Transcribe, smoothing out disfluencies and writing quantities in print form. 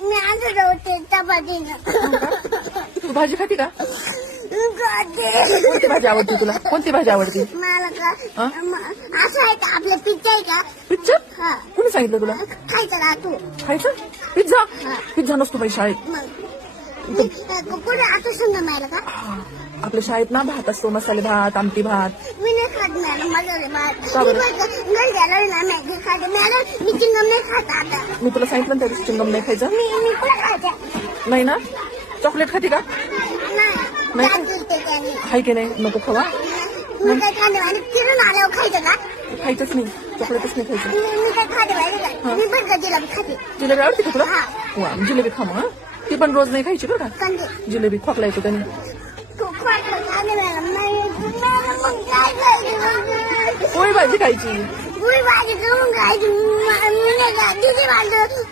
मी आणतो होते चपातीनं. तू भाजी खाते का? खाते. कोणती भाजी आवडते तुला? कोणती भाजी आवडते? मला का हा? असं आहे का आपलं पिझ्झा आहे का? पिझ्झा? हा कोणी सांगितलं तुला खायचं का तू? खायचं? पिझ्झा? हा. पिझ्झा नसतो बाई शाळेत. मग कोणी आता समजा मला का? आपल्या शाळेत ना भात असतो, मसाले भात, आमटी भात. मी नाही खात मॅडम मसाले भात. का बरं? घरी गेलो ना मॅगी खाते मॅडम. मी चिंगम नाही खात आता. मी तुला सांगितलं ना त्या दिवशी चिंगम नाही खायचं. मी कुठं खायचं? नाही ना? चॉकलेट खाते का? नाही जात गेलते त्याने. हाय की नाही? नको खावा. मी काय खाते आणि फिरून आल्यावर खायचं का? खायचंच नाही, चॉकलेटच नाही खायचं. मी काय खाते माहिती का? मी पण जिलेबी खाते. जिलेबी आवडते का तुला? हा. वा, जिलेबी खा मग. ती पण रोज नाही खायची बरं का? कंदी जिलेबी खोकला येतो त्याने. खूप वाटलं खाते मॅडम. मॅडम मग काय खायचं? पोळी भाजी खायची. पुरी भाजी करून खायची. मी नाही का? दीदी